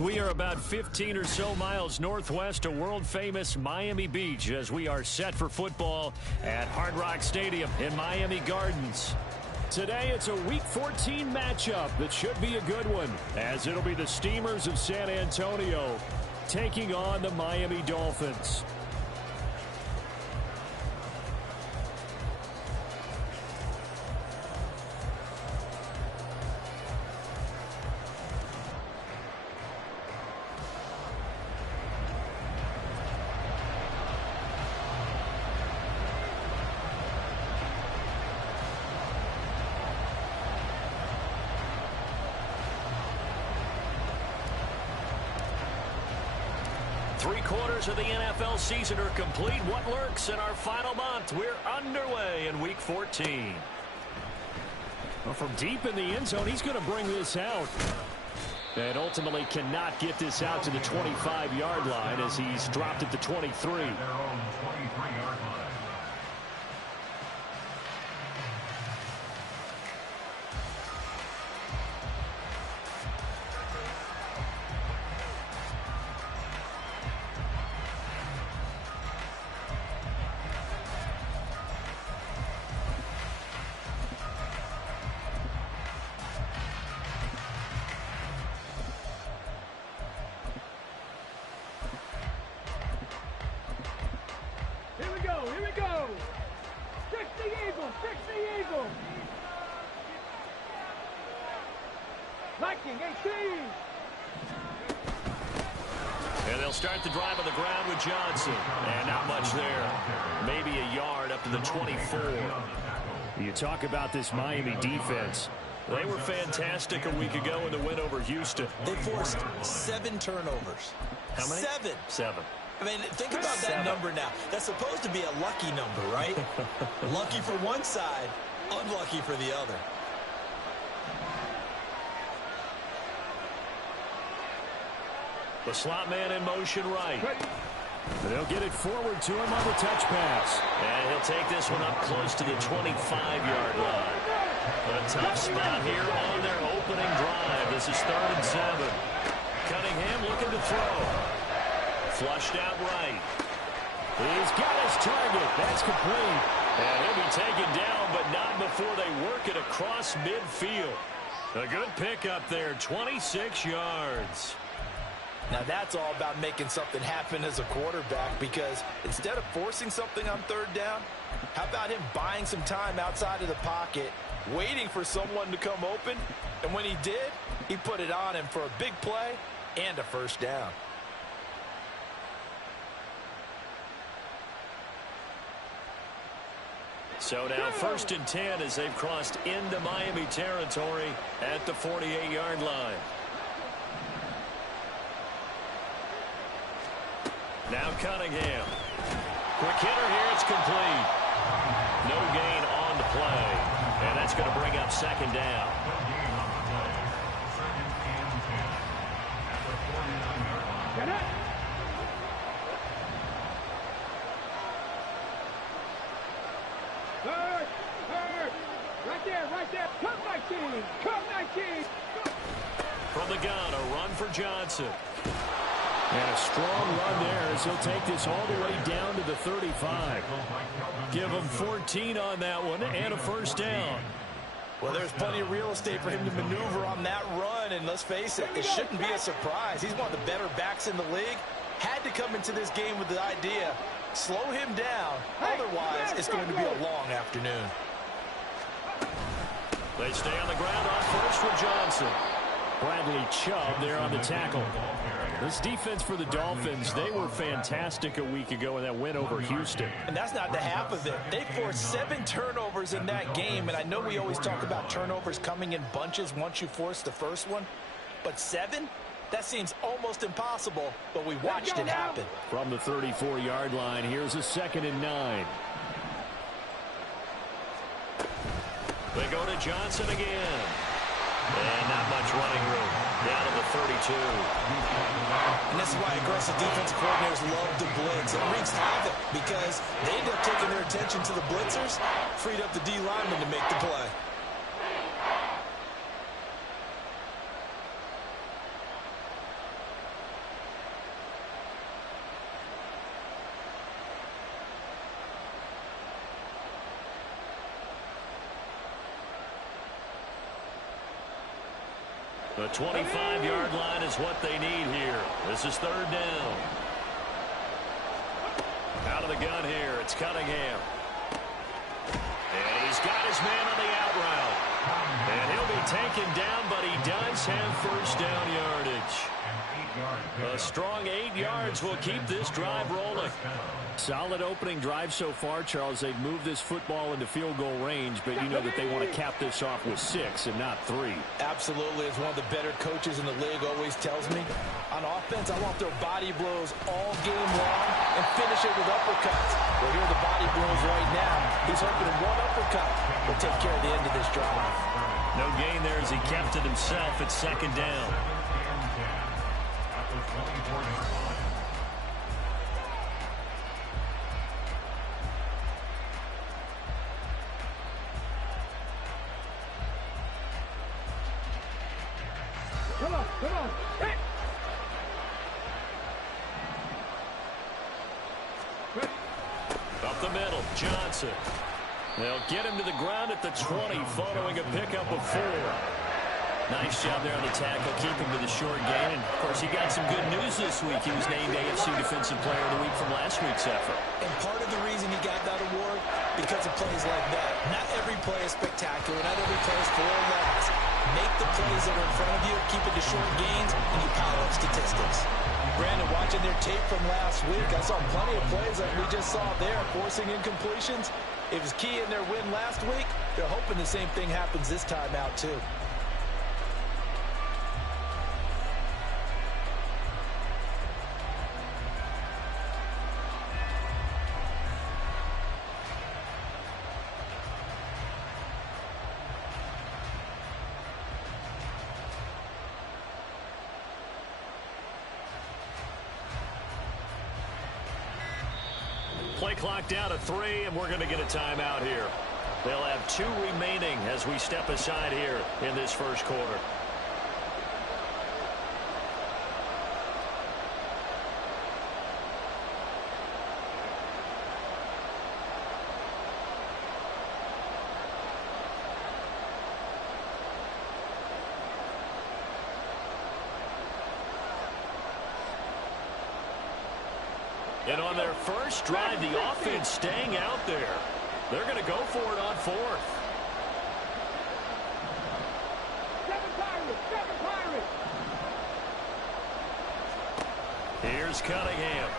We are about 15 or so miles northwest of world-famous Miami Beach as we are set for football at Hard Rock Stadium in Miami Gardens. Today, it's a Week 14 matchup that should be a good one, as it'll be the Steamers of San Antonio taking on the Miami Dolphins. Three-quarters of the NFL season are complete. What lurks in our final month? We're underway in Week 14. Well, from deep in the end zone, he's going to bring this out. And ultimately cannot get this out to the 25-yard line as he's dropped at the 23. Here we go. 60 Eagles, 60 Eagles. Viking 18. And they'll start the drive on the ground with Johnson. And not much there. Maybe a yard up to the 24. You talk about this Miami defense. They were fantastic a week ago in the win over Houston. They forced 7 turnovers. How many? 7. I mean, think about that 7. number now. That's supposed to be a lucky number, right? Lucky for one side, unlucky for the other. The slot man in motion right. They'll get it forward to him on the touch pass. And he'll take this one up close to the 25-yard line. A tough spot here on their opening drive. This is 3rd and 7. Cunningham looking to throw. Flushed out right. He's got his target. That's complete. And he'll be taken down, but not before they work it across midfield. A good pickup there, 26 yards. Now that's all about making something happen as a quarterback, because instead of forcing something on 3rd down, how about him buying some time outside of the pocket, waiting for someone to come open, and when he did, he put it on him for a big play and a 1st down. So now 1st and 10 as they've crossed into Miami territory at the 48-yard line. Now Cunningham. Quick hitter here, it's complete. No gain on the play. And that's going to bring up 2nd down. Get it. Right there. Come 19. Come 19. From the gun, a run for Johnson. And a strong run there as he'll take this all the way down to the 35. Give him 14 on that one and a 1st down. Well, there's plenty of real estate for him to maneuver on that run, and let's face it, it shouldn't be a surprise. He's one of the better backs in the league. Had to come into this game with the idea, slow him down, otherwise it's going to be a long afternoon. They stay on the ground on 1st with Johnson. Bradley Chubb there on the tackle. This defense for the Dolphins, they were fantastic a week ago in that win over Houston. And that's not the half of it. They forced 7 turnovers in that game, and I know we always talk about turnovers coming in bunches once you force the first one, but 7? That seems almost impossible, but we watched it happen. From the 34-yard line, here's a 2nd and 9. They go to Johnson again. And not much running room. Down to the 32. And this is why aggressive defensive coordinators love to blitz. It wreaks havoc because they end up taking their attention to the blitzers, freed up the D lineman to make the play. The 25-yard line is what they need here. This is third down. Out of the gun here, it's Cunningham. And he's got his man on the out route. And he'll be taken down, but he does have first down yardage. A strong 8 yards will keep this drive rolling. Solid opening drive so far, Charles. They've moved this football into field goal range, but you know that they want to cap this off with 6 and not 3. Absolutely. As one of the better coaches in the league always tells me, on offense, I want their body blows all game long and finish it with uppercuts. Well, here are the body blows right now. He's hoping one uppercut will take care of the end of this drive. No gain there as he kept it himself at second down. Come on, come on. Hit. Up the middle, Johnson. They'll get him to the ground at the 20 following a pickup of 4. Nice job there on the tackle, keep him to the short gain. And, of course, he got some good news this week. He was named AFC Defensive Player of the Week from last week's effort. And part of the reason he got that award, because of plays like that. Not every play is spectacular. Not every play is for a loss. Make the plays that are in front of you, keep it to short gains, and you pile up statistics. Brandon, watching their tape from last week, I saw plenty of plays like we just saw there, forcing incompletions. It was key in their win last week. They're hoping the same thing happens this time out, too. Play clock down to 3, and we're going to get a timeout here. They'll have 2 remaining as we step aside here in this first quarter. And on their first drive, the offense staying out there. They're going to go for it on 4th. Seven Pirates. Here's Cunningham.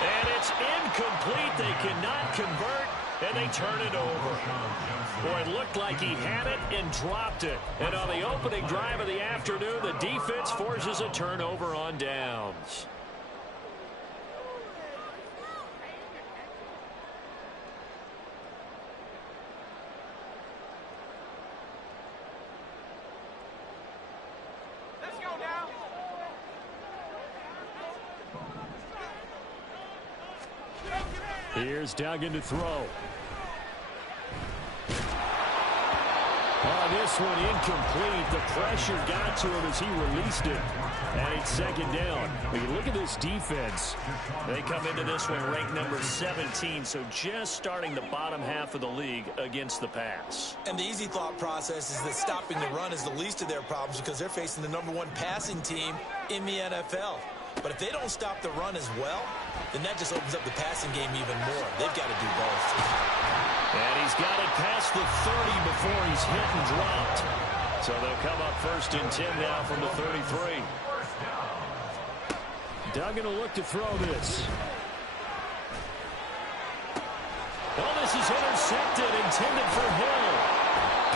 And it's incomplete. They cannot convert, and they turn it over. Boy, it looked like he had it and dropped it. And on the opening drive of the afternoon, the defense forces a turnover on downs. Let's go now. Here's Duggan to throw. This one incomplete. The pressure got to him as he released it. And it's second down. When you look at this defense, they come into this one ranked number 17, so just starting the bottom half of the league against the pass. And the easy thought process is that stopping the run is the least of their problems because they're facing the #1 passing team in the NFL. But if they don't stop the run as well, then that just opens up the passing game even more. They've got to do both. And he's got it past the 30 before he's hit and dropped. So they'll come up 1st and 10 now from the 33. Duggan will look to throw this. Oh, this is intercepted, intended for Hill.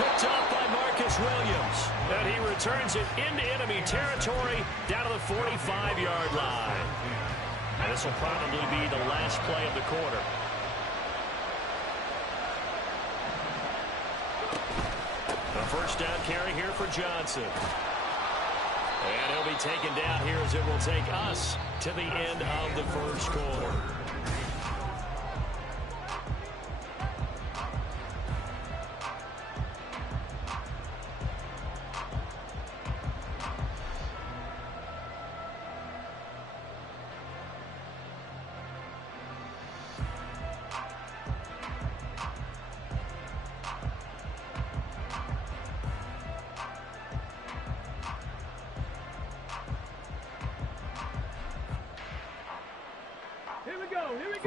Picked up by Marcus Williams. And he returns it into enemy territory down to the 45-yard line. And this will probably be the last play of the quarter. A first down carry here for Johnson. And he'll be taken down here as it will take us to the end of the first quarter.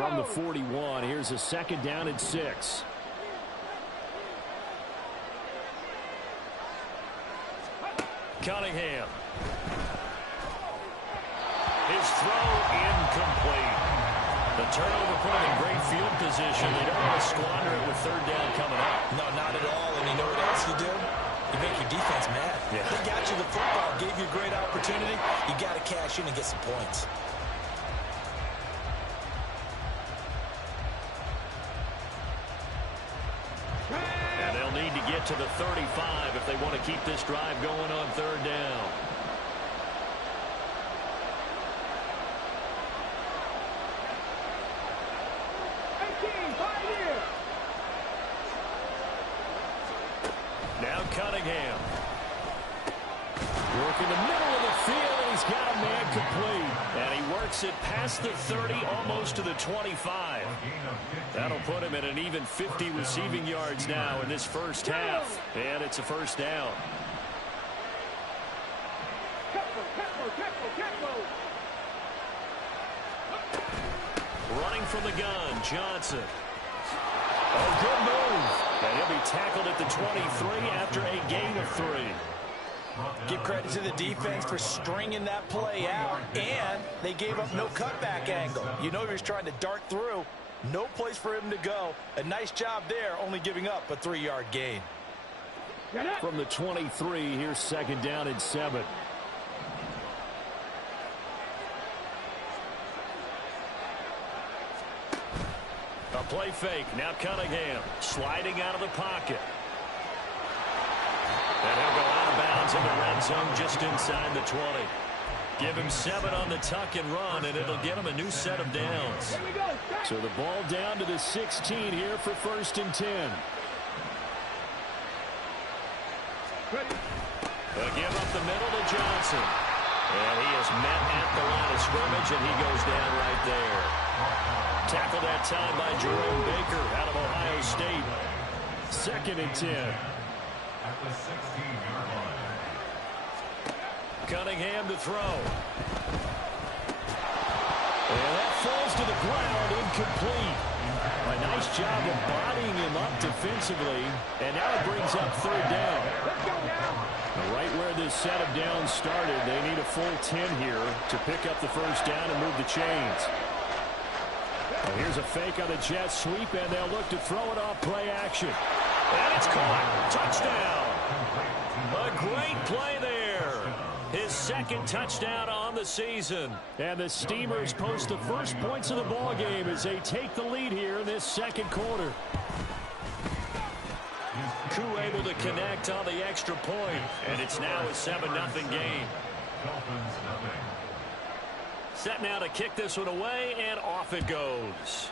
From the 41, here's a 2nd down and 6. Cunningham. His throw incomplete. The turnover put him in great field position. They don't want to squander it with 3rd down coming up. No, not at all. And you know what else you do? You make your defense mad. Yeah. They got you the football, gave you a great opportunity. You got to cash in and get some points. And they'll need to get to the 35 if they want to keep this drive going on 3rd down. Now Cunningham. Working the middle of the field, and he's got a man complete. And he works it past the 30, almost to the 25. That'll put him at an even 50 receiving yards now in this first half. And it's a 1st down. Running from the gun, Johnson. Oh, good move. And he'll be tackled at the 23 after a gain of 3. Give credit to the defense for stringing that play out, and they gave up no cutback angle. You know he was trying to dart through. No place for him to go. A nice job there, only giving up a 3-yard gain. From the 23, here's 2nd down and 7. A play fake. Now Cunningham sliding out of the pocket. And he'll go out of bounds in the red zone just inside the 20. Give him 7 on the tuck and run, and it'll get him a new set of downs. So the ball down to the 16 here for 1st and 10. They'll give up the middle to Johnson. And he is met at the line of scrimmage, and he goes down right there. Tackled that time by Jerome Baker out of Ohio State. 2nd and 10. At the 16-yard line. Cunningham to throw. And that falls to the ground, incomplete. A nice job of bodying him up defensively. And now it brings up 3rd down. Right where this set of downs started, they need a full 10 here to pick up the 1st down and move the chains. Well, here's a fake on the jet sweep, and they'll look to throw it off play action. And it's caught. Touchdown. A great play there. His 2nd touchdown on the season. And the Steamers post the first points of the ball game as they take the lead here in this 2nd quarter. Koo able to connect on the extra point, and it's now a 7-0 game. Set now to kick this one away, and off it goes.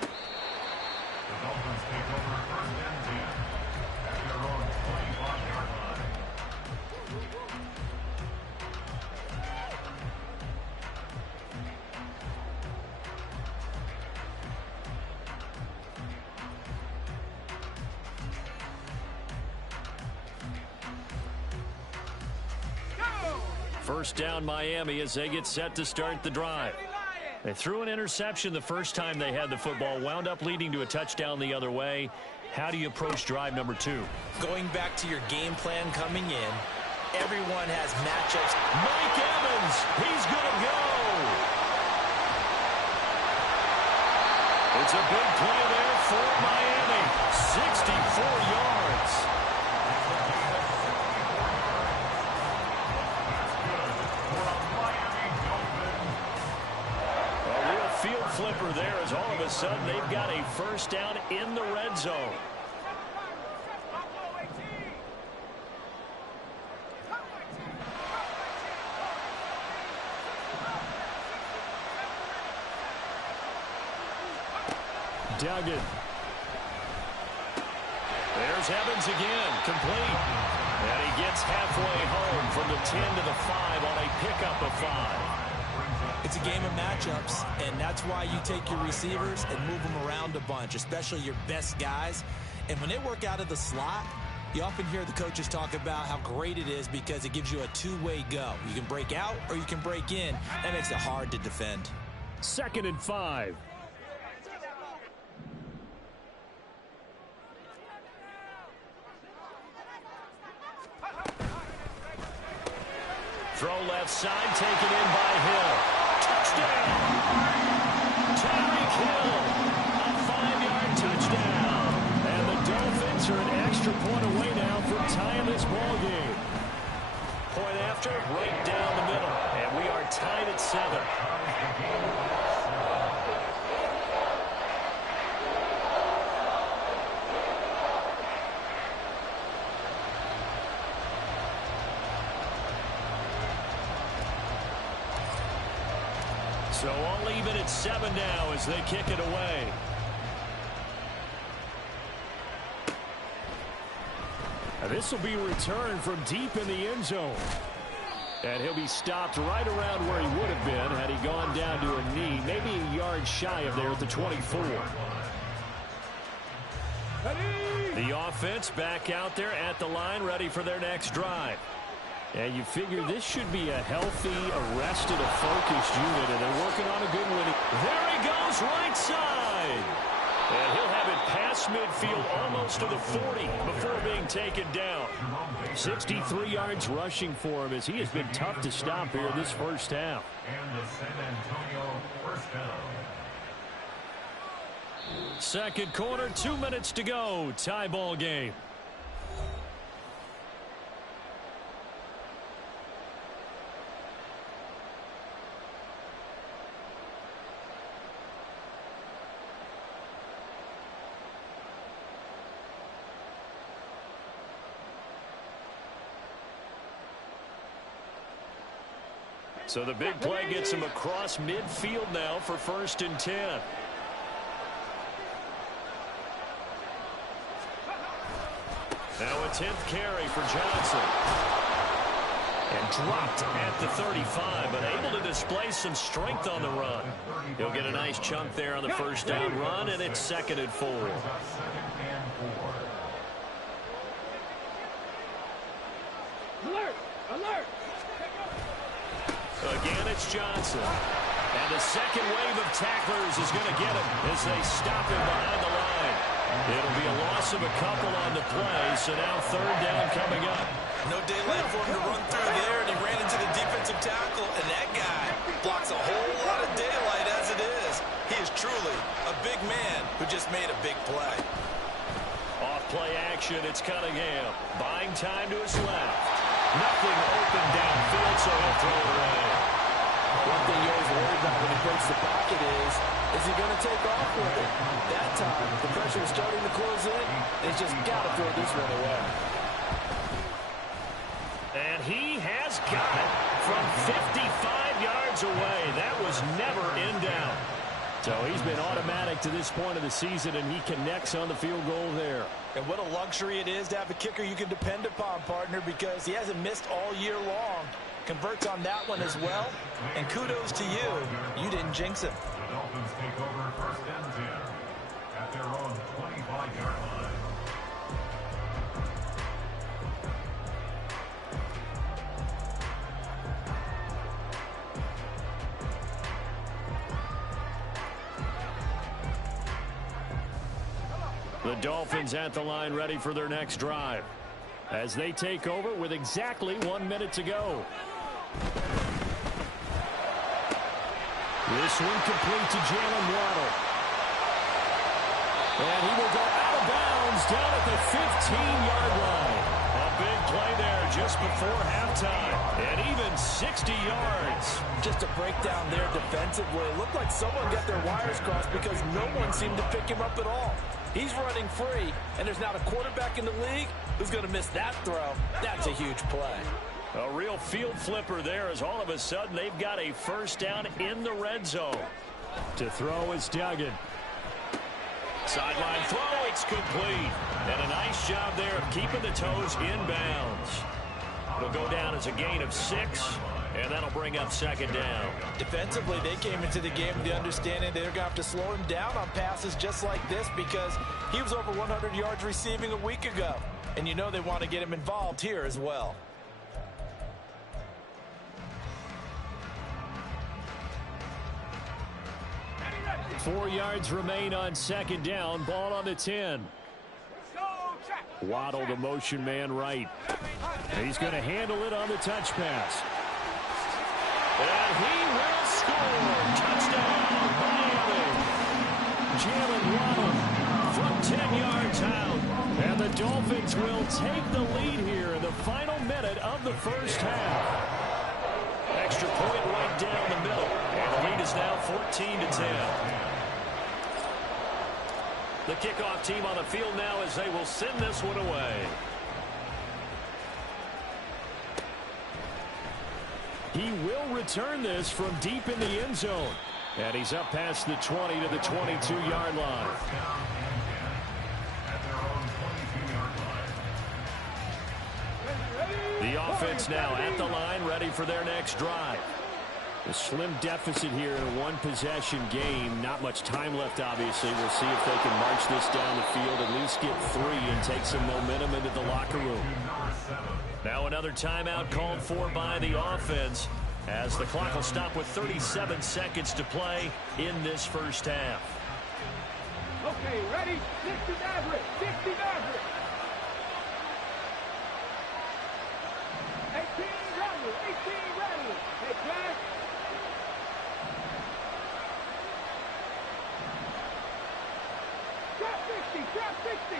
The Dolphins take over 1st and 10 at their own 25-yard line. First down Miami as they get set to start the drive. They threw an interception the first time they had the football, wound up leading to a touchdown the other way. How do you approach drive number 2? Going back to your game plan coming in, everyone has matchups. Mike Evans, he's going to go. It's a big play there for Miami. 64 yards. Field flipper there as all of a sudden they've got a first down in the red zone. Duggan. There's Evans again, complete. And he gets halfway home from the 10 to the 5 on a pickup of 5. It's a game of matchups, and that's why you take your receivers and move them around a bunch, especially your best guys. And when they work out of the slot, You often hear the coaches talk about how great it is because it gives you a two-way go. You can break out or you can break in. That makes it hard to defend. 2nd and 5. Throw left side, taken in by Hill. Touchdown! Tyreek Hill, a 5-yard touchdown. And the Dolphins are an extra point away now from tying this ball game. Point after, right down the middle. And we are tied at 7. So all even at 7 now as they kick it away. And this will be returned from deep in the end zone. And he'll be stopped right around where he would have been had he gone down to a knee, maybe a yard shy of there at the 24. The offense back out there at the line, ready for their next drive. And you figure this should be a healthy, arrested, a focused unit, and they're working on a good winning. There he goes, right side. And he'll have it past midfield almost to the 40 before being taken down. 63 yards rushing for him as he has been tough to stop here this first half. And the San Antonio first down. Second quarter, 2 minutes to go. Tie ball game. So the big play gets him across midfield now for 1st and 10. Now a 10th carry for Johnson. And dropped at the 35, but able to display some strength on the run. He'll get a nice chunk there on the first down run, and it's 2nd and 4. Alert! Alert! Again, it's Johnson. And the second wave of tacklers is going to get him as they stop him behind the line. It'll be a loss of a couple on the play, so now 3rd down coming up. No daylight for him to run through there, and he ran into the defensive tackle, and that guy blocks a whole lot of daylight as it is. He is truly a big man who just made a big play. Off play action, it's Cunningham. Buying time to his left. Nothing open downfield, so he'll throw it away. One thing you always worry about when he breaks the pocket is he going to take off with it? That time, the pressure is starting to close in, and he's just got to throw this one away. And he has got it from 55 yards away. That was never in doubt. So he's been automatic to this point of the season, and he connects on the field goal there. And what a luxury it is to have a kicker you can depend upon, partner, because he hasn't missed all year long. Converts on that one as well. And kudos to you. You didn't jinx him. The Dolphins take over 1st and 10 at their own 25-yard line. The Dolphins at the line ready for their next drive as they take over with exactly 1 minute to go. This one complete to Jalen Waddle. And he will go out of bounds down at the 15-yard line. A big play there just before halftime. And even 60 yards. Just a breakdown there defensively. It looked like someone got their wires crossed because no one seemed to pick him up at all. He's running free, and there's not a quarterback in the league who's going to miss that throw. That's a huge play. A real field flipper there as all of a sudden they've got a first down in the red zone. To throw is Duggan. Sideline throw, it's complete. And a nice job there of keeping the toes inbounds. It'll go down as a gain of 6, and that'll bring up 2nd down. Defensively, they came into the game with the understanding they're going to have to slow him down on passes just like this because he was over 100 yards receiving a week ago. And you know they want to get him involved here as well. Four yards remain on second down. Ball on the 10. Waddle, the motion man right. And he's going to handle it on the touch pass. And he will score. Touchdown, Miami. Jalen Waddle from 10 yards out. And the Dolphins will take the lead here in the final minute of the first half. Extra point right down the middle. And the lead is now 14-10. The kickoff team on the field now as they will send this one away. He will return this from deep in the end zone. And he's up past the 20 to the 22-yard line. The offense now at the line, ready for their next drive. A slim deficit here in a one-possession game. Not much time left, obviously. We'll see if they can march this down the field, at least get 3 and take some momentum into the locker room. Now another timeout called for by the offense as the clock will stop with 37 seconds to play in this first half. Okay, ready? 60 Maverick, 60 Maverick. 18 ready, 18 ready. Hey, Jack. Drop 60.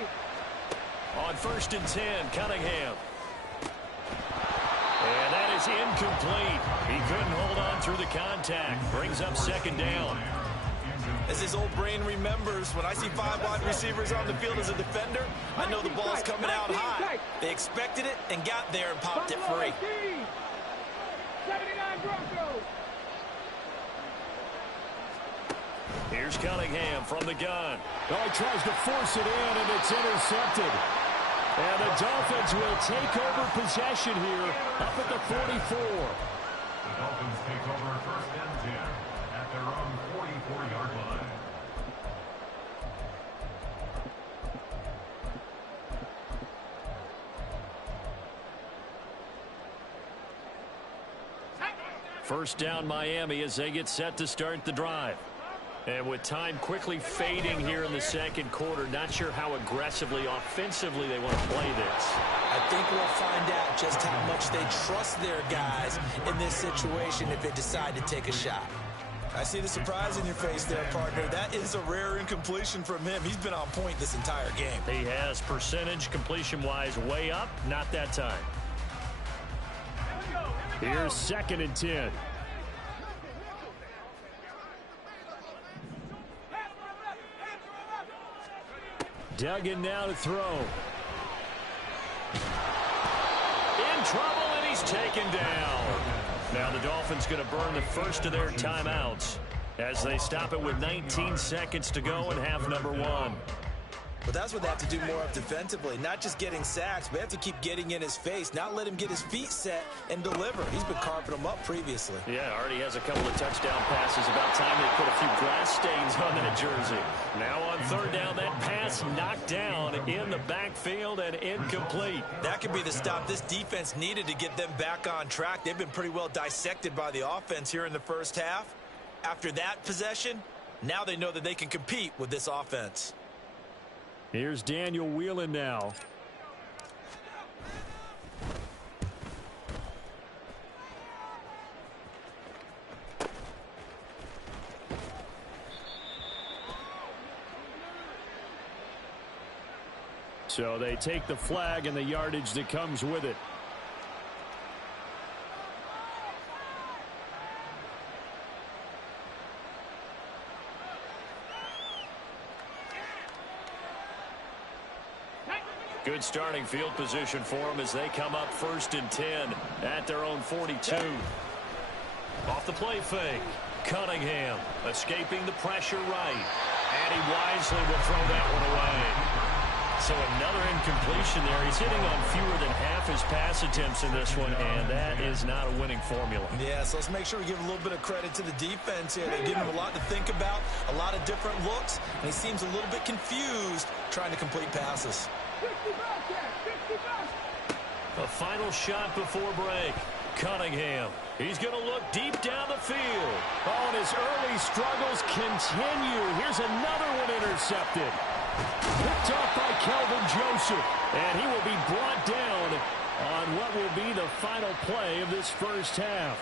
On 1st and 10, Cunningham. And that is incomplete. He couldn't hold on through the contact. Brings up second down. As his old brain remembers, when I see 5 wide receivers on the field as a defender, I know the ball's coming out high. They expected it and got there and popped it free. 79 Broncos. Here's Cunningham from the gun. Oh, he tries to force it in, and it's intercepted. And the Dolphins will take over possession here up at the 44. The Dolphins take over 1st and 10 at their own 44-yard line. First down Miami as they get set to start the drive. And with time quickly fading here in the second quarter, not sure how aggressively, offensively they want to play this. I think we'll find out just how much they trust their guys in this situation if they decide to take a shot. I see the surprise in your face there, partner. That is a rare incompletion from him. He's been on point this entire game. He has percentage completion-wise way up, not that time. Here's 2nd and 10. Duggan now to throw. In trouble, and he's taken down. Now the Dolphins going to burn the first of their timeouts as they stop it with 19 seconds to go in half number 1. But that's what they have to do more of defensively, not just getting sacks, but they have to keep getting in his face, not let him get his feet set and deliver. He's been carving them up previously. Yeah, already has a couple of touchdown passes. About time they put a few grass stains on that jersey. Now on 3rd down, that pass knocked down in the backfield and incomplete. That could be the stop this defense needed to get them back on track. They've been pretty well dissected by the offense here in the first half. After that possession, now they know that they can compete with this offense. Here's Daniel Whelan now. So they take the flag and the yardage that comes with it. Good starting field position for them as they come up 1st and 10 at their own 42. Off the play fake. Cunningham escaping the pressure right. And he wisely will throw that one away. So another incompletion there. He's hitting on fewer than half his pass attempts in this one, and that is not a winning formula. Yeah, so let's make sure we give a little bit of credit to the defense here. They're giving him a lot to think about, a lot of different looks, and he seems a little bit confused trying to complete passes. A final shot before break. Cunningham. He's going to look deep down the field. Oh, and his early struggles continue. Here's another one intercepted. Picked off by Kelvin Joseph. And he will be brought down on what will be the final play of this first half.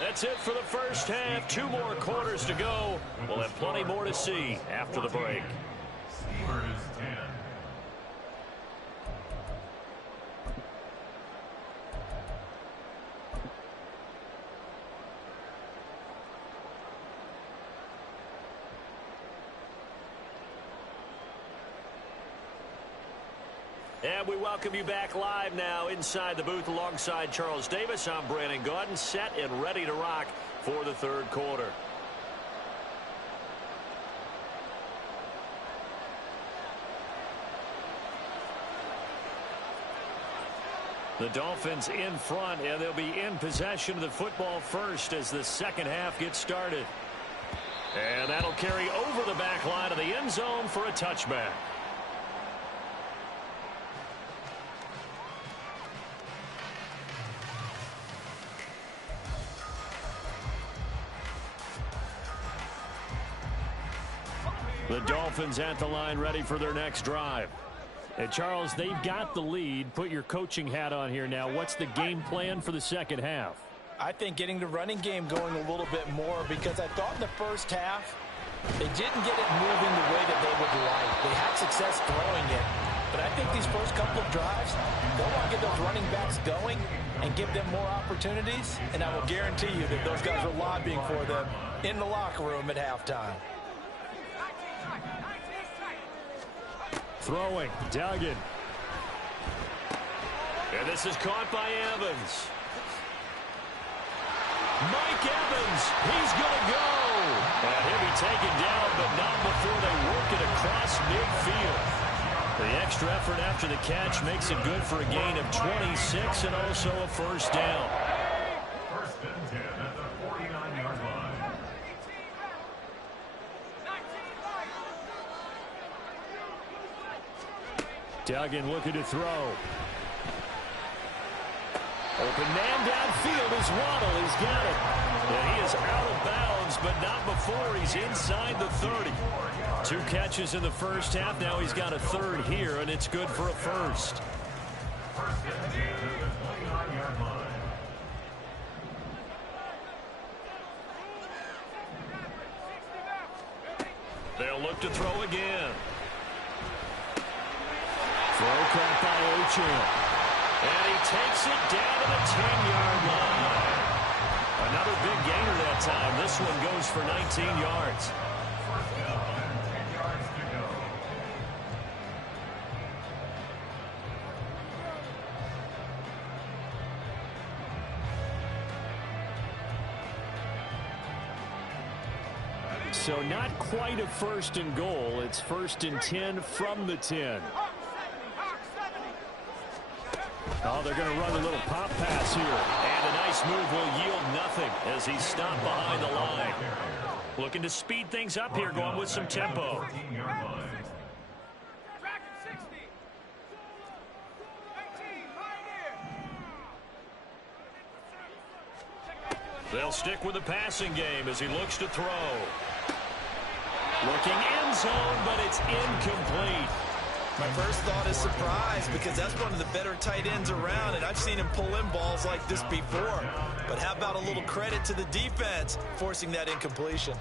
That's it for the first half. 2 more quarters to go. We'll have plenty more to see after the break. Steelers 10. And we welcome you back live now inside the booth alongside Charles Davis. I'm Brandon Gaudin, set and ready to rock for the third quarter. The Dolphins in front, and they'll be in possession of the football first as the second half gets started. And that'll carry over the back line of the end zone for a touchback. The Dolphins at the line ready for their next drive. And Charles, they've got the lead. Put your coaching hat on here now. What's the game plan for the second half? I think getting the running game going a little bit more, because I thought in the first half they didn't get it moving the way that they would like. They had success throwing it. But I think these first couple of drives, they'll want to get those running backs going and give them more opportunities. And I will guarantee you that those guys are lobbying for them in the locker room at halftime. Throwing, Duggan. And this is caught by Evans. Mike Evans, he's going to go. And he'll be taken down, but not before they work it across midfield. The extra effort after the catch makes it good for a gain of 26 and also a first down. First and 10 at the 49-yard line. Duggan looking to throw. Open man downfield is Waddle. He's got it. And he is out of bounds, but not before he's inside the 30. 2 catches in the first half. Now he's got a third here, and it's good for a first. First and 10 at the 29-yard line. They'll look to throw again. Throw caught by Achane. And he takes it down to the 10-yard line. Another big gainer that time. This one goes for 19 yards. First down and 10 yards to go. So not quite a first and goal. It's first and 10 from the 10. Oh, they're going to run a little pop pass here. And a nice move will yield nothing as he's stopped behind the line. Looking to speed things up here, going with some tempo. 14-yard line. They'll stick with the passing game as he looks to throw. Looking end zone, but it's incomplete. My first thought is surprise, because that's one of the better tight ends around, and I've seen him pull in balls like this before. But how about a little credit to the defense forcing that incompletion?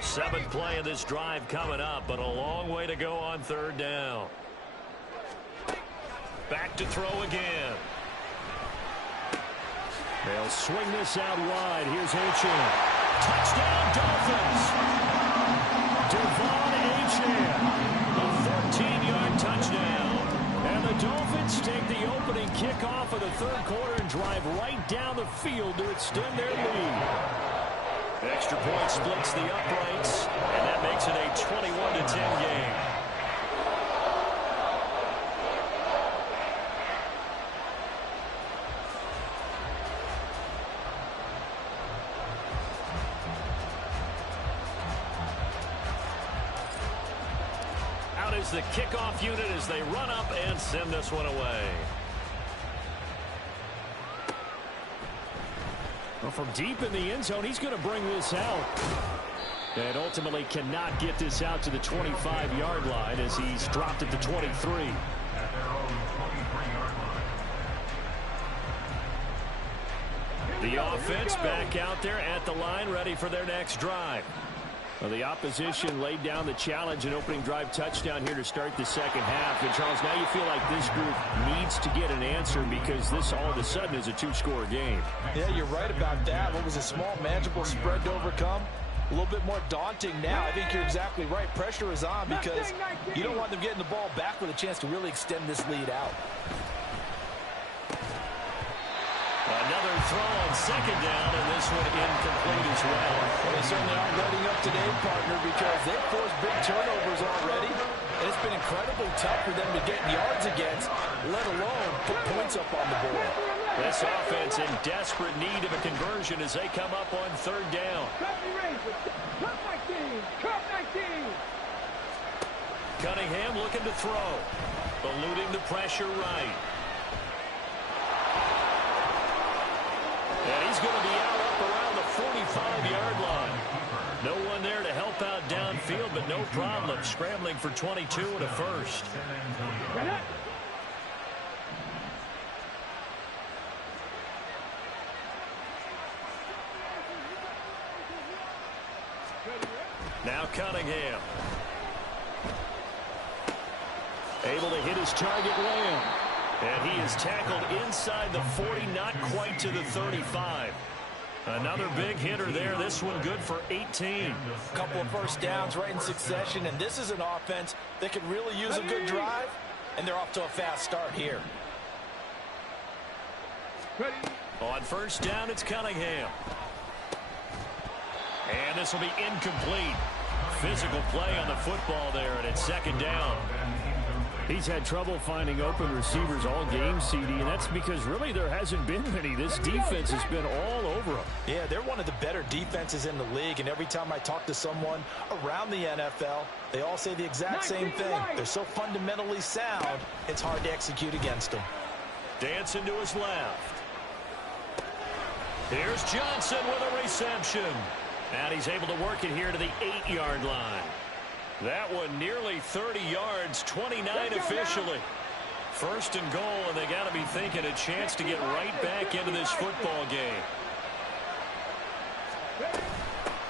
Seventh play of this drive coming up, but a long way to go on third down. Back to throw again. They'll swing this out wide. Here's Achane. Touchdown, Dolphins. Devon Achane. A 14-yard touchdown. And the Dolphins take the opening kickoff of the third quarter and drive right down the field to extend their lead. Extra point splits the uprights, and that makes it a 21-10 game. goes the kickoff unit as they run up and send this one away. Well, from deep in the end zone, he's going to bring this out. And ultimately cannot get this out to the 25-yard line as he's dropped at the 23. At their own 23-yard line. The offense back out there at the line, ready for their next drive. Well, the opposition laid down the challenge and opening drive touchdown here to start the second half. And, Charles, now you feel like this group needs to get an answer because this all of a sudden is a two-score game. Yeah, you're right about that. What was a small, manageable spread to overcome? A little bit more daunting now. I think you're exactly right. Pressure is on because you don't want them getting the ball back with a chance to really extend this lead out. Another throw on second down, and this one incomplete as well. Well, they certainly aren't letting up today, partner, because they've forced big turnovers already. And it's been incredibly tough for them to get yards against, let alone put points up on the board. This offense in desperate need of a conversion as they come up on third down. Cup 19! Cup 19! Cunningham looking to throw. Eluding the pressure right. And he's going to be out up around the 45-yard line. No one there to help out downfield, but no problem scrambling for 22 and a first. Now Cunningham. Able to hit his target Lamb. And he is tackled inside the 40, not quite to the 35. Another big hitter there. This one good for 18. A couple of first downs right in succession, and this is an offense that could really use a good drive, and they're off to a fast start here. On first down, it's Cunningham. And this will be incomplete. Physical play on the football there, and it's second down. He's had trouble finding open receivers all game, CD, and that's because really there hasn't been many. This defense has been all over them. Yeah, they're one of the better defenses in the league, and every time I talk to someone around the NFL, they all say the exact same thing. They're so fundamentally sound, it's hard to execute against them. Dancing to his left. Here's Johnson with a reception. And he's able to work it here to the 8-yard line. That one nearly 30 yards, 29 officially. First and goal, and they got to be thinking a chance to get right back into this football game.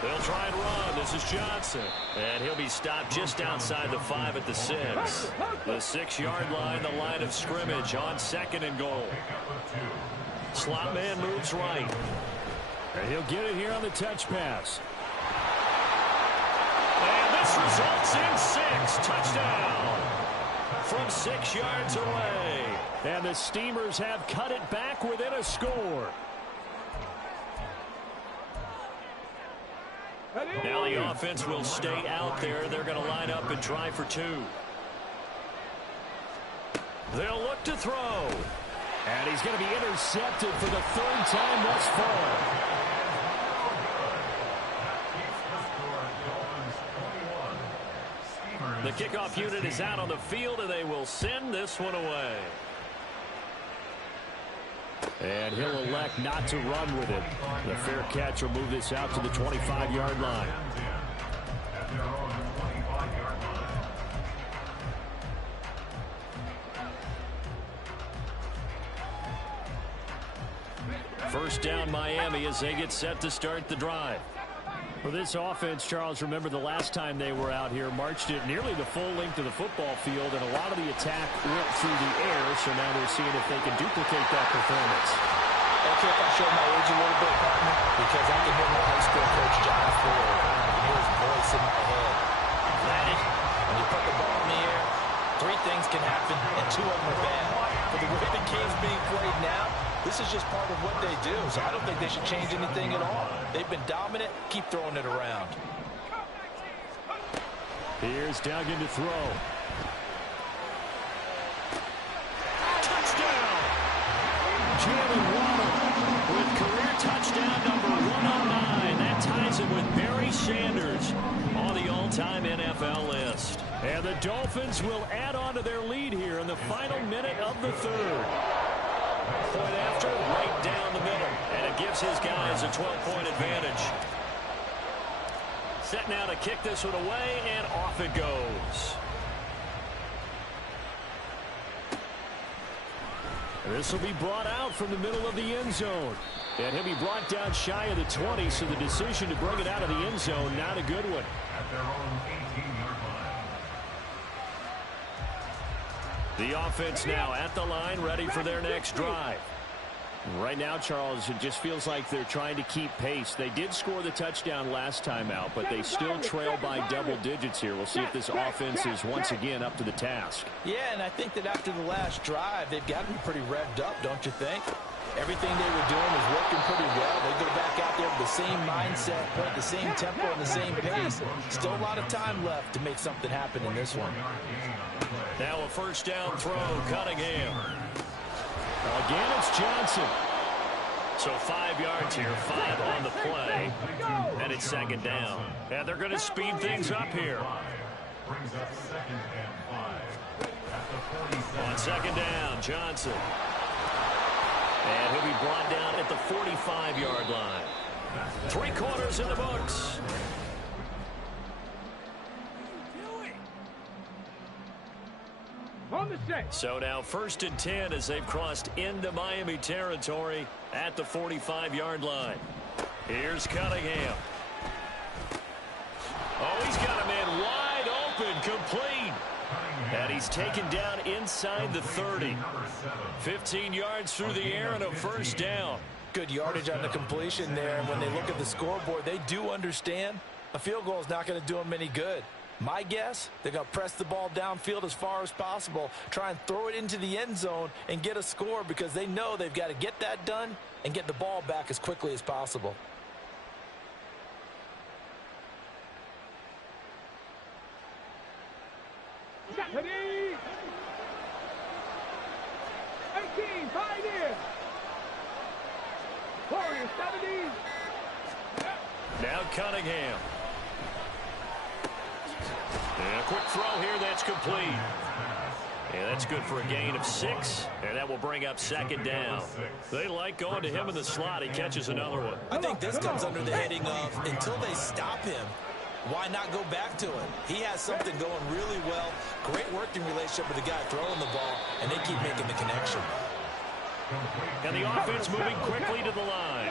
They'll try and run. This is Johnson. And he'll be stopped just outside the 5 at the 6. The 6-yard line, the line of scrimmage on second and goal. Slot man moves right. And he'll get it here on the touch pass. And this results in 6. Touchdown. From 6 yards away. And the Steamers have cut it back within a score. Now the offense will stay out there. They're going to line up and try for 2. They'll look to throw. And he's going to be intercepted for the 3rd time thus far. The kickoff unit is out on the field, and they will send this one away. And he'll elect not to run with it. The fair catch will move this out to the 25-yard line. First down Miami as they get set to start the drive. For this offense, Charles, remember the last time they were out here, marched it nearly the full length of the football field, and a lot of the attack went through the air, so now they're seeing if they can duplicate that performance. Okay, if I show my age a little bit, partner, because I can hear my high school coach, John Ford. I can hear his voice in my head. Ready? When you put the ball in the air, 3 things can happen, and 2 of them are bad. For the way the game's being played now, this is just part of what they do, so I don't think they should change anything at all. They've been dominant. Keep throwing it around. Here's Duggan to throw. Touchdown! Jalen Waddle with career touchdown number 109. That ties him with Barry Sanders on the all-time NFL list. And the Dolphins will add on to their lead here in the final minute of the third. Point after, right down the middle. And it gives his guys a 12-point advantage. Set now to kick this one away, and off it goes. This will be brought out from the middle of the end zone. And he'll be brought down shy of the 20, so the decision to bring it out of the end zone, not a good one. At their own 18-yard line. The offense now at the line, ready for their next drive. Right now, Charles, it just feels like they're trying to keep pace. They did score the touchdown last time out, but they still trail by double digits here. We'll see if this offense is once again up to the task. Yeah, and I think that after the last drive, they've got to be pretty revved up, don't you think? Everything they were doing was working pretty well. They go back out there with the same mindset, put the same tempo and the same pace. Still a lot of time left to make something happen in this one. Now a first down throw, Cunningham. Again, it's Johnson. So 5 yards here, 5 on the play, and it's second down. And they're going to speed things up here. Brings up 2nd and 5. At the 47. On second down, Johnson. And he'll be brought down at the 45-yard line. 3 quarters in the books. On the set. So now 1st and 10 as they've crossed into Miami territory at the 45-yard line. Here's Cunningham. Oh, he's got a man wide open, complete. And he's taken down inside the 30. 15 yards through the air and a first down. Good yardage on the completion there. And when they look at the scoreboard, they do understand a field goal is not going to do them any good. My guess, they're going to press the ball downfield as far as possible, try and throw it into the end zone and get a score because they know they've got to get that done and get the ball back as quickly as possible. Deputy! 18, 5 years! Warriors, 70s! Now Cunningham. And a quick throw here, that's complete. And that's good for a gain of 6, and that will bring up second down. They like going to him in the slot. He catches another one. I think this comes under the heading of until they stop him, why not go back to him? He has something going really well, great working relationship with the guy throwing the ball, and they keep making the connection. And the offense moving quickly to the line.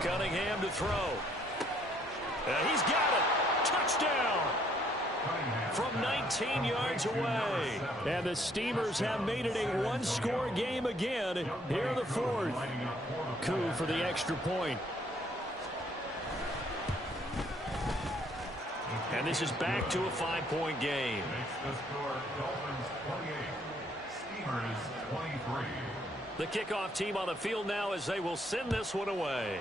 Cunningham to throw. And he's got it. Touchdown. From 19 yards away. And the Steamers have made it a one-score game again here in the fourth. Coup for the extra point. And this is back to a 5-point game. The kickoff team on the field now as they will send this one away.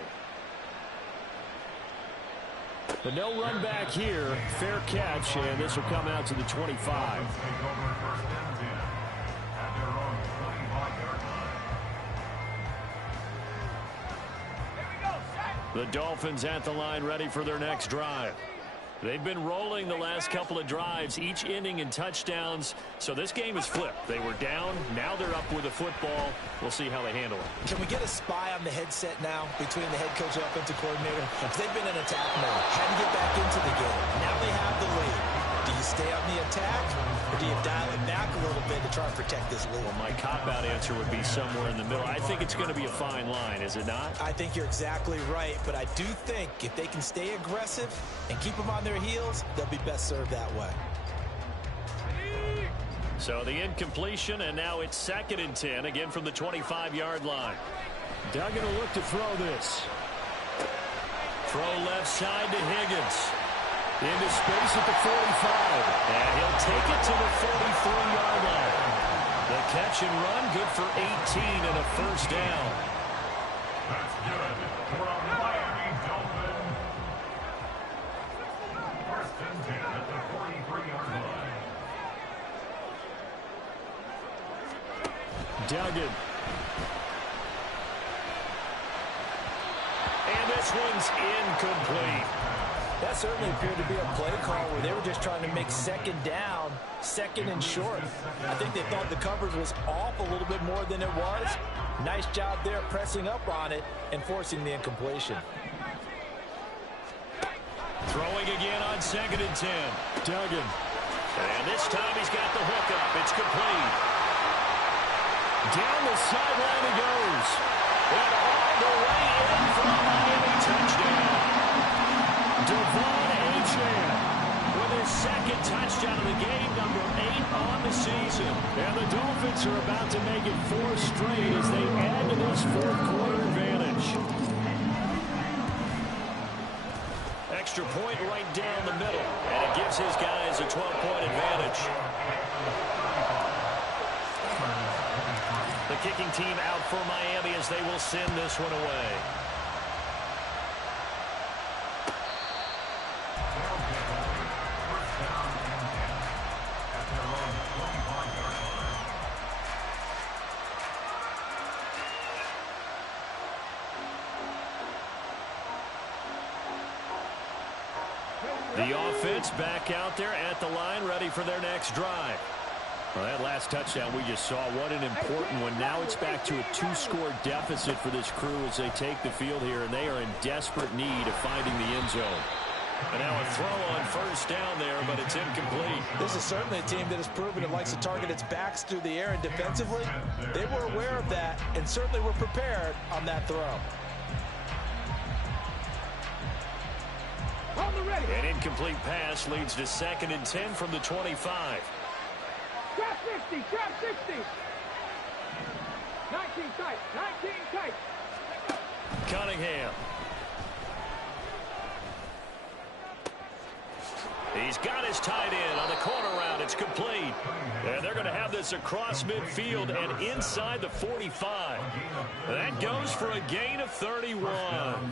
But no run back here. Fair catch, and this will come out to the 25. The Dolphins at the line ready for their next drive. They've been rolling the last couple of drives, each ending in touchdowns. So this game is flipped. They were down. Now they're up with the football. We'll see how they handle it. Can we get a spy on the headset now between the head coach and offensive coordinator? They've been in attack mode. Had to get back into the game. Now they have the lead. Do you stay on the attack, or do you dial it back a little bit to try and protect this lead? Well, my cop-out answer would be somewhere in the middle. I think it's going to be a fine line, is it not? I think you're exactly right, but I do think if they can stay aggressive and keep them on their heels, they'll be best served that way. So the incompletion, and now it's 2nd and 10, again from the 25-yard line. Duggan will look to throw this. Throw left side to Higgins. Into space at the 45. And he'll take it to the 43-yard line. The catch and run, good for 18 and a first down. That's good for a Miami Dolphin. 1st and 10 at the 43-yard line. Duggan. And this this one's incomplete. That certainly appeared to be a play call where they were just trying to make second down, second and short. I think they thought the coverage was off a little bit more than it was. Nice job there pressing up on it and forcing the incompletion. Throwing again on 2nd and 10. Duggan. And this time he's got the hook up. It's complete. Down the sideline he goes. And all the way in for a Miami touchdown. Devon Achane With his second touchdown of the game, number 8 on the season. And the Dolphins are about to make it 4 straight as they add to this fourth quarter advantage. Extra point right down the middle. And it gives his guys a 12-point advantage. The kicking team out for Miami as they will send this one away. The offense back out there at the line, ready for their next drive. Well, that last touchdown we just saw, what an important one. Now it's back to a 2-score deficit for this crew as they take the field here, and they are in desperate need of finding the end zone. And now a throw on first down there, but it's incomplete. This is certainly a team that has proven it likes to target its backs through the air, and defensively, they were aware of that and certainly were prepared on that throw. An incomplete pass leads to 2nd and 10 from the 25. Trap 50, trap 60. 19 tight, 19 tight. Cunningham. He's got his tight end on the corner route. It's complete. And they're going to have this across midfield and inside the 45. That goes for a gain of 31.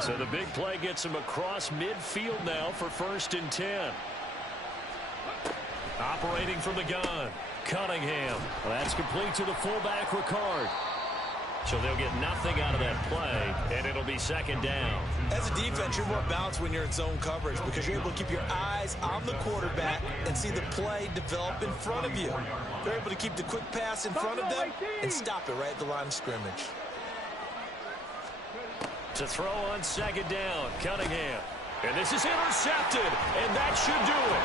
So the big play gets him across midfield now for 1st and 10. Operating from the gun, Cunningham. Well, that's complete to the fullback, Ricard. So they'll get nothing out of that play, and it'll be 2nd down. As a defense, you're more balanced when you're in zone coverage because you're able to keep your eyes on the quarterback and see the play develop in front of you. They're able to keep the quick pass in front of them and stop it right at the line of scrimmage. To throw on 2nd down, Cunningham. And this is intercepted, and that should do it.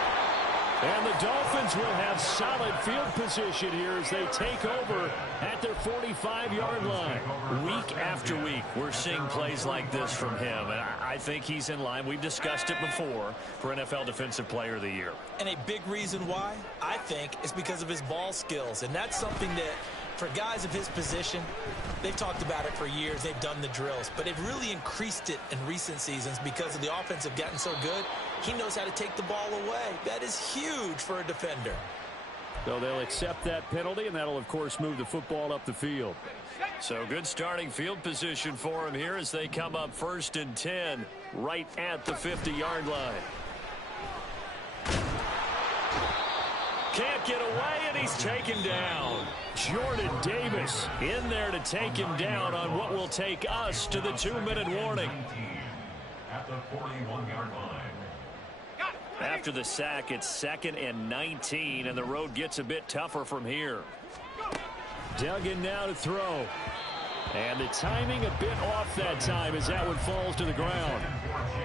And the Dolphins will have solid field position here as they take over at their 45-yard line. Week after week, we're seeing plays like this from him, and I think he's in line. We've discussed it before for NFL Defensive Player of the Year. And a big reason why, I think, is because of his ball skills. And that's something that, for guys of his position, they've talked about it for years. They've done the drills. But they've really increased it in recent seasons because of the offense have gotten so good. He knows how to take the ball away. That is huge for a defender. So they'll accept that penalty, and that'll, of course, move the football up the field. So good starting field position for him here as they come up 1st and 10 right at the 50-yard line. Can't get away, and he's taken down. Jordan Davis in there to take him down on what will take us to the 2-minute warning. At the 41-yard line. After the sack, it's 2nd and 19, and the road gets a bit tougher from here. Duggan now to throw. And the timing a bit off that time as that one falls to the ground.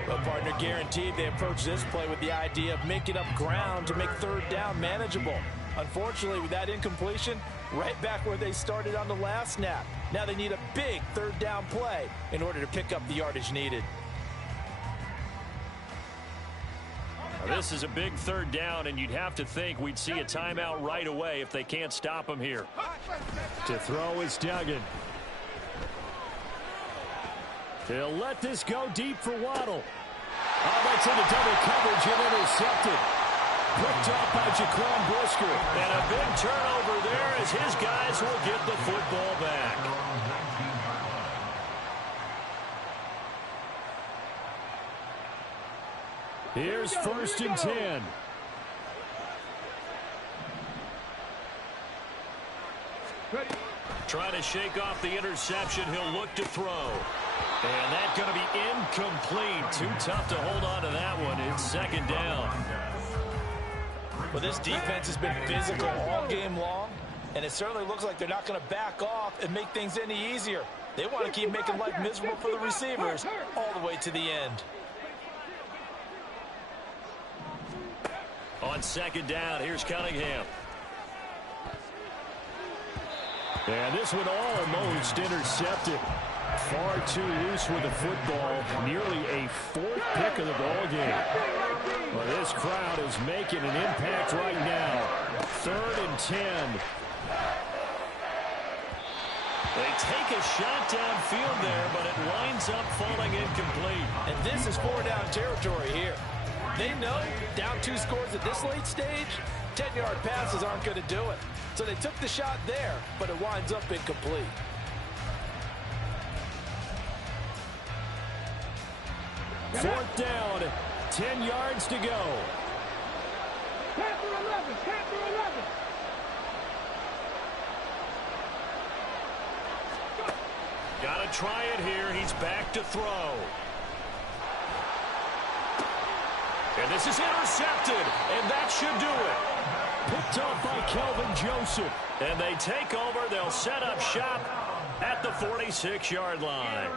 Well, partner, guaranteed they approach this play with the idea of making up ground to make 3rd down manageable. Unfortunately, with that incompletion, right back where they started on the last snap. Now they need a big 3rd down play in order to pick up the yardage needed. This is a big 3rd down, and you'd have to think we'd see a timeout right away if they can't stop him here. To throw is Duggan. He'll let this go deep for Waddle. Oh, that's into double coverage and intercepted. Picked off by Jaquan Brisker. And a big turnover there as his guys will get the football back. Here's 1st and 10. Ready. Trying to shake off the interception. He'll look to throw. And that's going to be incomplete. Too tough to hold on to that one. It's second down. Well, this defense has been physical all game long, and it certainly looks like they're not going to back off and make things any easier. They want to keep making life miserable for the receivers all the way to the end. On second down, here's Cunningham. And this one almost intercepted. Far too loose with the football. Nearly a fourth pick of the ball game. Well, this crowd is making an impact right now. 3rd and 10. They take a shot downfield there, but it winds up falling incomplete. And this is 4-down territory here. They know down 2 scores at this late stage, 10-yard passes aren't going to do it. So they took the shot there, but it winds up incomplete. Fourth down, 10 yards to go. Panther 11, Panther 11. Got to try it here. He's back to throw. And this is intercepted, and that should do it. Picked off by Kelvin Joseph. And they take over. They'll set up shop at the 46-yard line.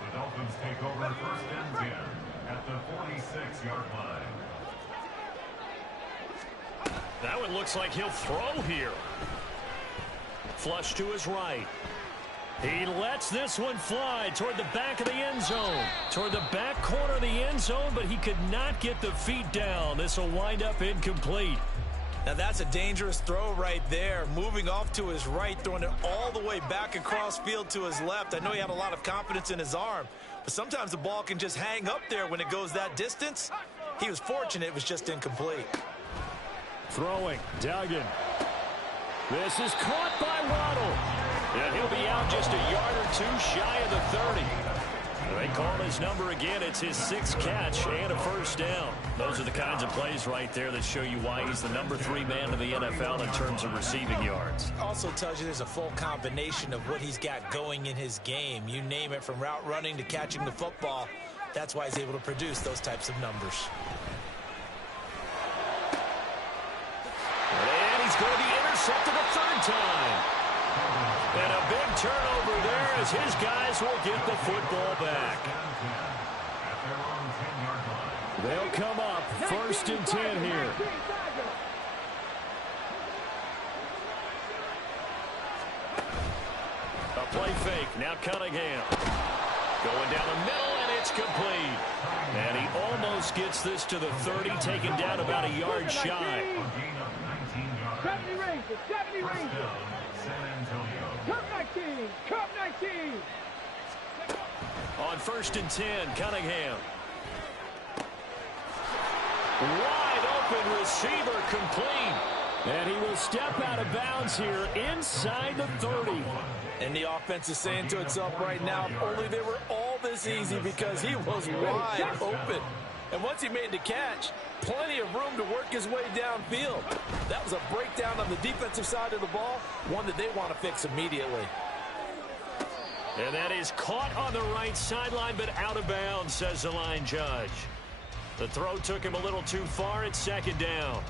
The Dolphins take over 1st and 10 at the 46-yard line. That one looks like he'll throw here. Flush to his right. He lets this one fly toward the back of the end zone. Toward the back corner of the end zone, but he could not get the feet down. This will wind up incomplete. Now that's a dangerous throw right there. Moving off to his right, throwing it all the way back across field to his left. I know he had a lot of confidence in his arm, but sometimes the ball can just hang up there when it goes that distance. He was fortunate it was just incomplete. Throwing, Duggan. This is caught by Waddle. And he'll be out just a yard or two shy of the 30. They call his number again. It's his 6th catch and a first down. Those are the kinds of plays right there that show you why he's the number 3 man in the NFL in terms of receiving yards. Also tells you there's a full combination of what he's got going in his game. You name it, from route running to catching the football. That's why he's able to produce those types of numbers. And he's going to be intercepted a 3rd time. And a big turnover there as his guys will get the football back. They'll come up 1st and 10 here. A play fake. Now Cunningham. Going down the middle, and it's complete. And he almost gets this to the 30, taken down about a yard shy. 70 Rangers, 70 Rangers. Cup 19, Cup 19. On 1st and 10, Cunningham. Wide open receiver, complete. And he will step out of bounds here inside the 30. And the offense is saying to itself right now, if only they were all this easy, because he was wide open. And once he made the catch, plenty of room to work his way downfield. That was a breakdown on the defensive side of the ball, one that they want to fix immediately. And that is caught on the right sideline, but out of bounds, says the line judge. The throw took him a little too far. It's 2nd down.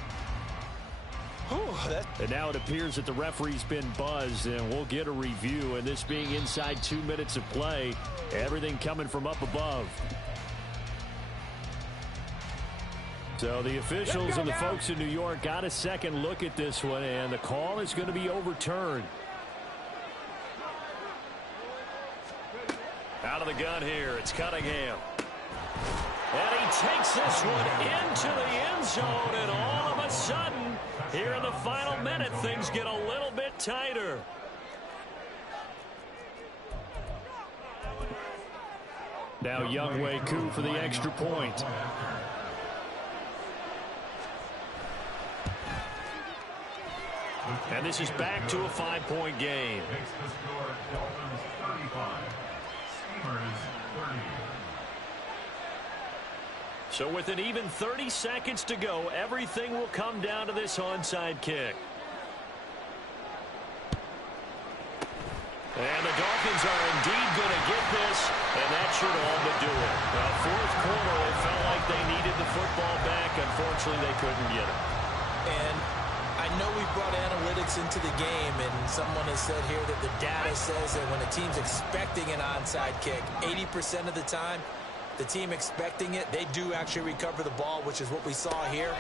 And now it appears that the referee's been buzzed, and we'll get a review. And this being inside 2 minutes of play, everything coming from up above. So the officials and the folks in New York got a second look at this one, and the call is going to be overturned. Out of the gun here, it's Cunningham. And he takes this one into the end zone, and all of a sudden, here in the final minute, things get a little bit tighter. Now Younghoe Koo for the extra point. And this is back to a 5-point game. Makes the score Dolphins 35, Steelers 30. So with an even 30 seconds to go, everything will come down to this onside kick. And the Dolphins are indeed going to get this, and that should all but do it. Fourth quarter, it felt like they needed the football back. Unfortunately, they couldn't get it. And I know we brought analytics into the game, and someone has said here that the data says that when a team's expecting an onside kick, 80% of the time, the team expecting it, they do actually recover the ball, which is what we saw here.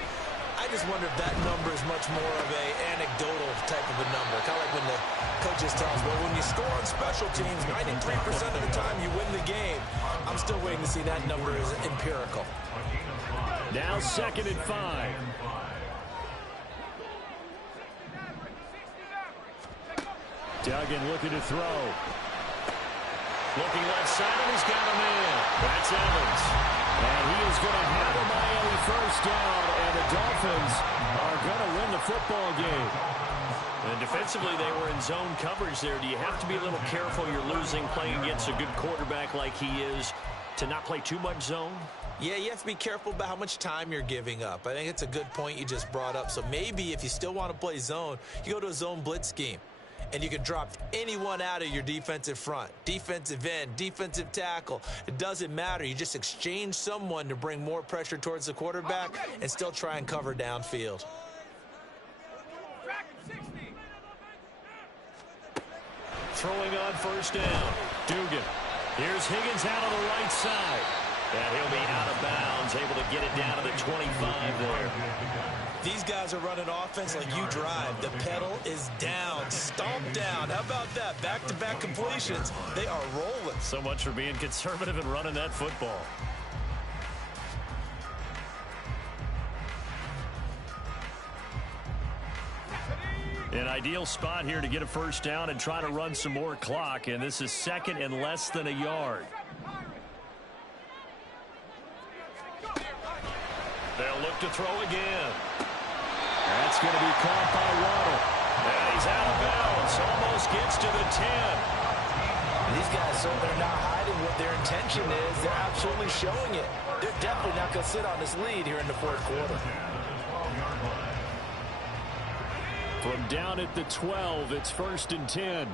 I just wonder if that number is much more of a anecdotal type of a number. Kind of like when the coaches tell us, well, when you score on special teams, 93% of the time you win the game. I'm still waiting to see that number is empirical. Now 2nd and 5. Duggan looking to throw. Looking left side, and he's got him in. That's Evans. And he is going to have a Miami first down, and the Dolphins are going to win the football game. And defensively, they were in zone coverage there. Do you have to be a little careful? You're losing playing against a good quarterback like he is to not play too much zone? Yeah, you have to be careful about how much time you're giving up. I think it's a good point you just brought up. So maybe if you still want to play zone, you go to a zone blitz scheme. And you can drop anyone out of your defensive front, defensive end, defensive tackle. It doesn't matter. You just exchange someone to bring more pressure towards the quarterback and still try and cover downfield. Throwing on first down. Dugan. Here's Higgins out on the right side. And he'll be out of bounds, able to get it down to the 25 there. These guys are running offense like you drive. The pedal is down, stomped down. How about that? Back-to-back completions. They are rolling. So much for being conservative and running that football. An ideal spot here to get a first down and try to run some more clock, and this is 2nd and less than a yard. They'll look to throw again. That's going to be caught by Waddle. And he's out of bounds. Almost gets to the 10. These guys certainly are not hiding what their intention is. They're absolutely showing it. They're definitely not going to sit on this lead here in the fourth quarter. From down at the 12, it's 1st and 10.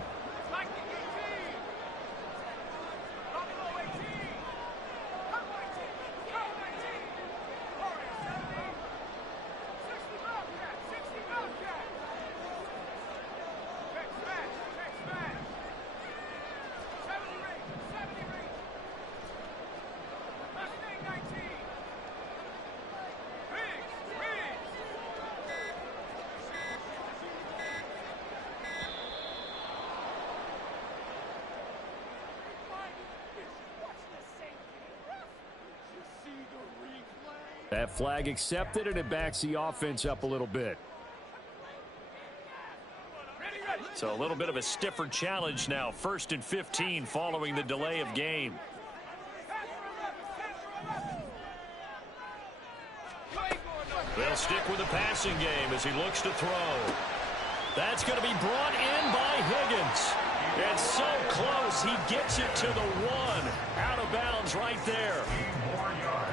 That flag accepted, and it backs the offense up a little bit. So a little bit of a stiffer challenge now. 1st and 15 following the delay of game. They'll stick with the passing game as he looks to throw. That's going to be brought in by Higgins. It's so close. He gets it to the 1. Out of bounds right there.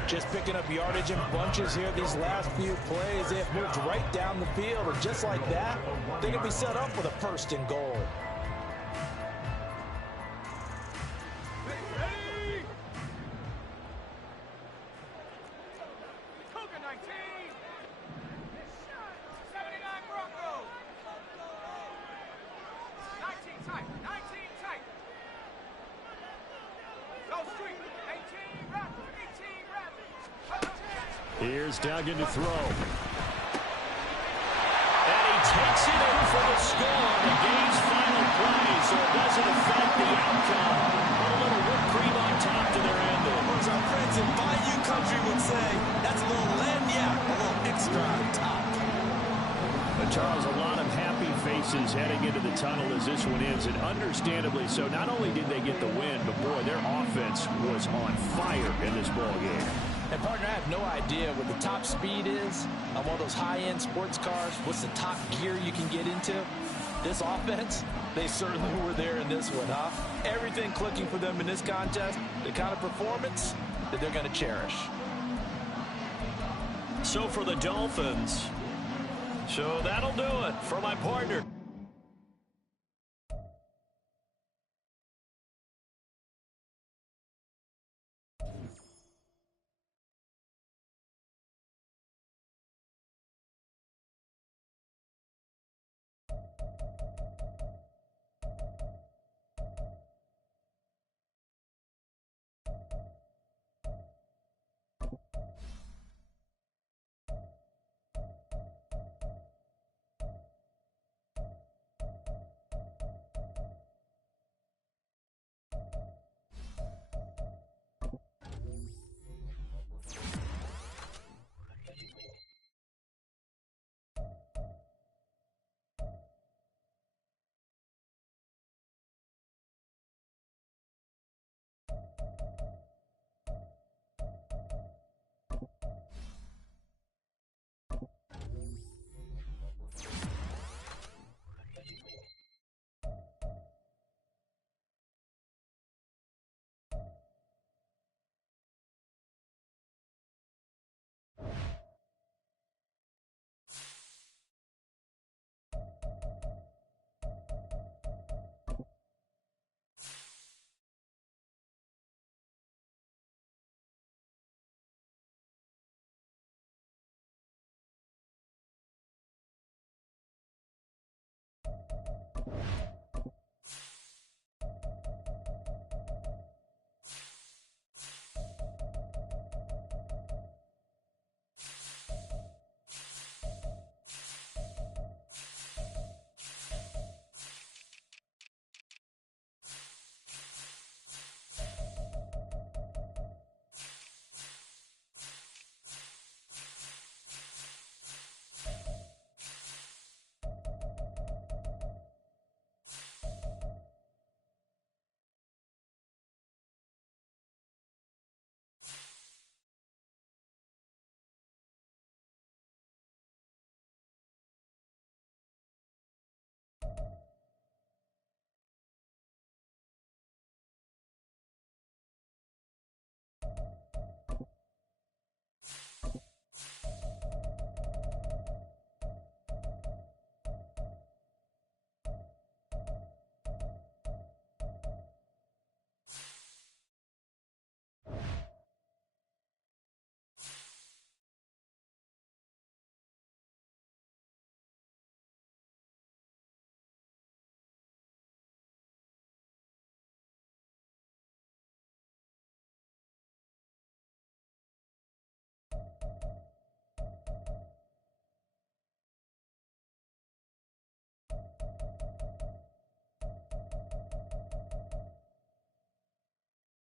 Just picking up yardage in bunches here these last few plays. They have moved right down the field, and just like that, they can be set up for the 1st and goal. Here's Duggan to throw. And he takes it in for the score on the game's final play, so it doesn't affect the outcome. Put a little whipped cream on top to their ending. As our friends in Bayou Country would say, that's a little lagniappe, a little extra on top. But Charles, a lot of happy faces heading into the tunnel as this one ends, and understandably so. Not only did they get the win, but boy, their offense was on fire in this ball game. And partner, I have no idea what the top speed is on one of those high-end sports cars. What's the top gear you can get into? This offense, they certainly were there in this one, huh? Everything clicking for them in this contest, the kind of performance that they're going to cherish. So for the Dolphins, so that'll do it for my partner.